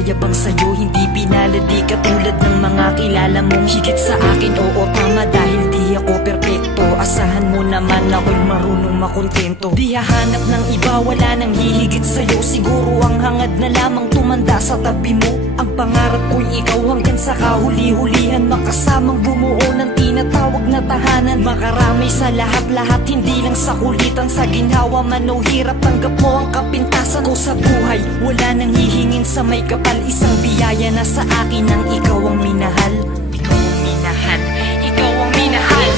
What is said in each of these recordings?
nagyayabang sa'yo, hindi pinalad, di katulad ng mga kilala mong higit sa akin. Oo, tama, dahil di ako perpekto. Asahan mo naman ako'y marunong makontento. Di hahanap ng iba, wala nang hihigit sa'yo. Siguro ang hangad na lamang tumanda sa tabi mo. Ang pangarap ko'y ikaw hanggang sa kahuli-hulihan, makasamang bumuo ng tinatawag na tahanan. Makarami sa lahat-lahat, hindi lang sa kulitan. Sa ginhawa man o hirap, tanggap mo ang kapintasan ko sa buhay. Wala nang hihingin sa may kapal, isang biyaya na sa akin ang ikaw ang minahal. Ikaw ang minahal, ikaw ang minahal.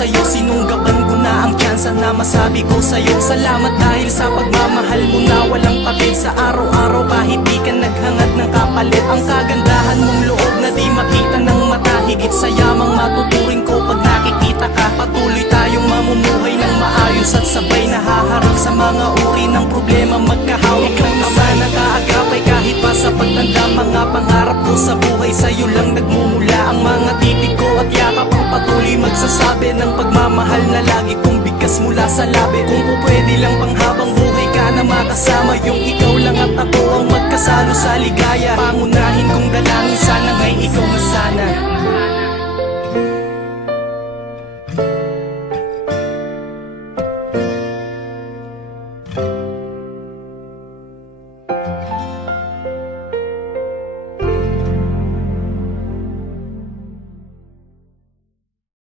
Sa'yo, sinunggaban ko na ang tsansa na masabi ko sa'yo. Salamat dahil sa pagmamahal mo na walang patid. Sa araw-araw kahit di ka naghangad ng kapalit. Ang kagandahan mong loob na di makita ng mata, higit sa yamang matuturing ko pag nakikita ka. Patuloy tayong mamumuhay ng maayos at sabay nahaharap sa mga uri ng problema. Magkahawak ng ama na kaagapay kahit pa sa pagtanda. Mga pangarap ko sa buhay, sa'yo lang nagmumula ang mga titig ko at yakap. Ang patuloy magsasabi ng pagmamahal na lagi kong bigkas mula sa labi. Kung pwede lang panghabang buhay ka na makasama, yung ikaw lang at ako ang magkasalo sa ligaya. Pangunahin kong dalangin, sana nga'y ikaw na sana.